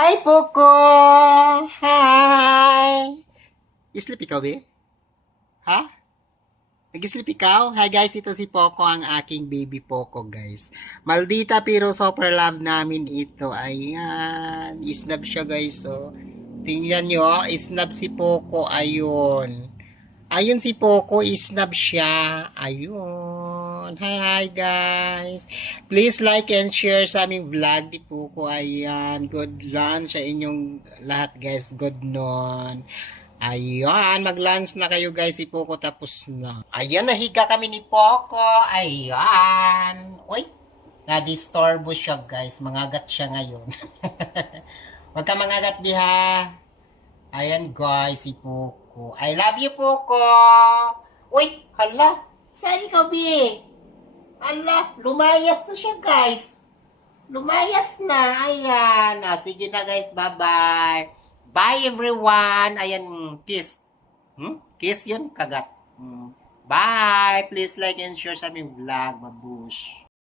Hi, Poco! Hi! Sleep ikaw, be? Ha? Nag-sleep ikaw? Hi guys, ito si Poco, ang aking baby Poco, guys. Maldita pero super love namin ito. Ayan. Isnab siya, guys. So, tingnan nyo, isnab si Poco. Ayun. Ayun si Poco, isnab siya. Ayun. Hi guys. Please like and share sa aming vlog di Poco. Ayan. Good lunch sa inyong lahat guys. Good noon. Ayan, mag-lunch na kayo guys. Si Poco tapos na. Ayan, nahiga kami ni Poco. Ayan. Uy, na-disturbo siya guys. Mangagat siya ngayon. Huwag ka mangagat diha. Ayan guys, si Poco. I love you, Poco. Uy, hala. Saan ikaw, Bi? Hala, lumayas na siya, guys. Lumayas na. Ayan. Sige na, guys. Bye-bye. Bye, everyone. Ayan, kiss. Kiss yun, kagat. Bye. Please like and share sa aming vlog. Babush.